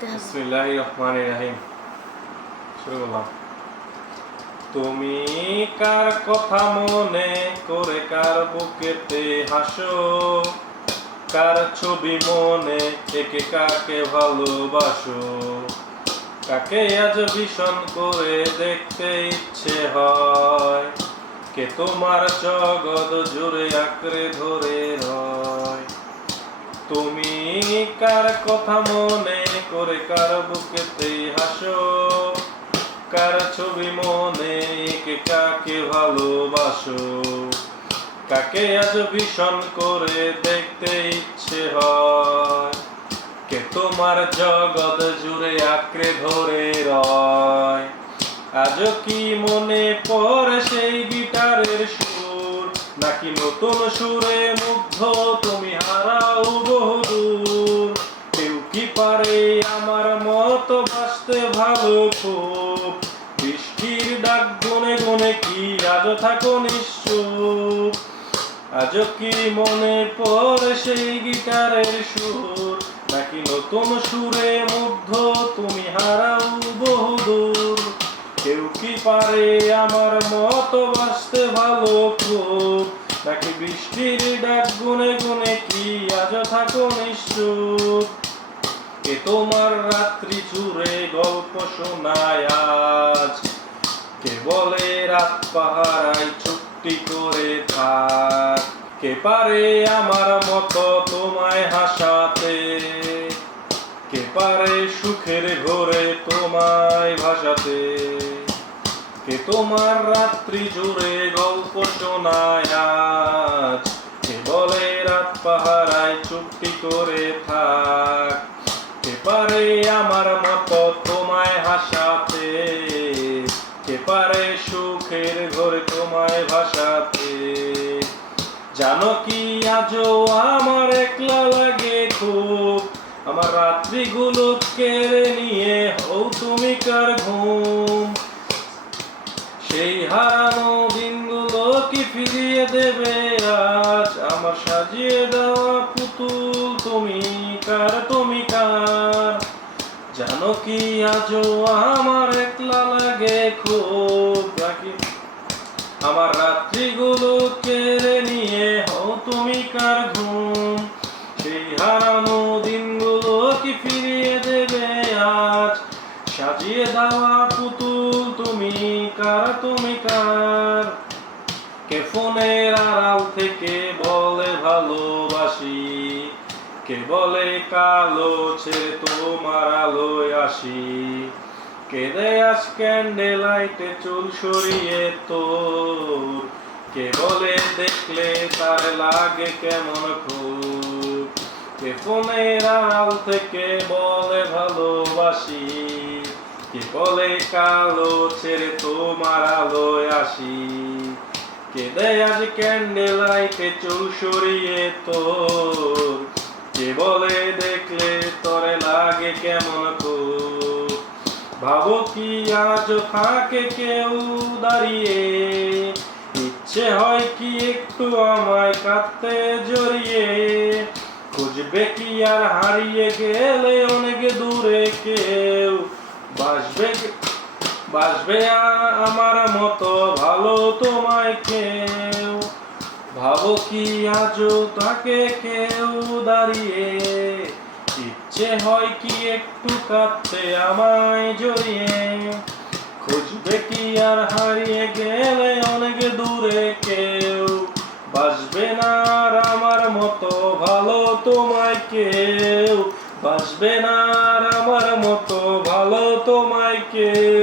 বিসমিল্লাহির রহমানির রহিম। শুরু করলাম। তুমি কার কথা মনে করে কার বুকেতে হাসো, কার ছবি মনে একে কাকে ভালোবাসো, কাকে আজ ভীষণ করে দেখতে ইচ্ছে হয়, কে তোমার জগৎ জুড়ে আঁকড়ে ধরে রয়। তুমি কার কথা মনে করে কার বুকেতে হাসো, কার ছবি মনে একে কাকে ভালোবাসো, কাকে আজ ভীষণ করে দেখতে ইচ্ছে হয়, কে তোমার জগৎ জুড়ে আঁকড়ে ধরে রয়। আজ কি মনে পড়ে সেই গিটারের সুর, নাকি নতুন সুরে মুগ্ধ তুমি হারাও বহুদূর? কেউ কি পারে আমার মতো বাসতে ভালো খুব, বৃষ্টির ডাক গুনে গুনে কি আজ থাকো নিশ্চুপ? আজ কি মনে পড়ে সেই গিটারের সুর, নাকি নতুন সুরে মুগ্ধ তুমি হারাও বহুদূর? কেউ কি পারে আমার মতো বাসতে ভালো খুব, নাকি বৃষ্টির ডাক গুনে গুনে কি আজ থাকো নিশ্চুপ? কে তোমার রাত্রি জুড়ে গল্প শোনায় আজ, কে বলে রাত পাহারায় চুক্তি করে থাক? কে পারে আমার মতো তোমায় হাসাতে, কে পারে সুখের ঘরে তোমায় ভাসাতে? কে তোমার রাত্রি জুড়ে গল্প শোনায় আজ, কে বলে রাত পাহারায় চুক্তি করে থাক? কে পারে আমার মতো তোমায় হাসাতে, কে পারে সুখের ঘরে তোমায় ভাসাতে? জানো কি আজও আমার একলা লাগে খুব, আমার রাত্রিগুলো কেড়ে নিয়ে হও তুমি কার ঘুম? সেই হারানো দিনগুলো কি ফিরিয়ে দেবে আজ, আমার সাজিয়ে দেওয়া পুতুল তুমি কার, তুমি কার? জানো কি আজও আমার একলা লাগে খুব, আমার রাত্রিগুলো কেড়ে নিয়ে হও তুমি কার ঘুম? সেই হারানো দিনগুলো কি ফিরিয়ে দেবে আজ, সাজিয়ে দেওয়া পুতুল তুমি কার, তুমি কার? কে ফোনের আড়াল থেকে বলে ভালোবাসি, কে বলে কালো ছেড়ে তোমার আলোয় আসি? কে দেয় আজ ক্যান্ডেল লাইটে চুল সরিয়ে তোর, কে বলে দেখলে তার লাগে কেমন খুব? কে ফোনের আড়াল থেকে বলে ভালোবাসি, কে বলে কালো ছেড়ে তোমার আলোয় আসি? কে দেয় আজ ক্যান্ডেল লাইটে চুল সরিয়ে তোর, কে বলে দেখলে তরে লাগে কেমন খুব? ভাবো কি আজ থাকে কেউ দাঁড়িয়ে, ইচ্ছে হয় কি একটু আমায় কাঁদতে জড়িয়ে? খুঁজবে কি আর হারিয়ে গেলে অনেক দূরে কেউ বাসবে, বাসবে আমার মতো ভালো তোমায় কেউ? ভাবো কি আজও তাকে কেউ দাঁড়িয়ে, ইচ্ছে হয় কি একটু কাঁদতে আমায় জড়িয়ে? খুঁজবে কি আর হারিয়ে গেলে অনেক দূরে কেউ বাসবে না আর আমার মতো ভালো তোমায় কেউ? বাসবে না আর আমার মতো ভালো তোমায় কেউ?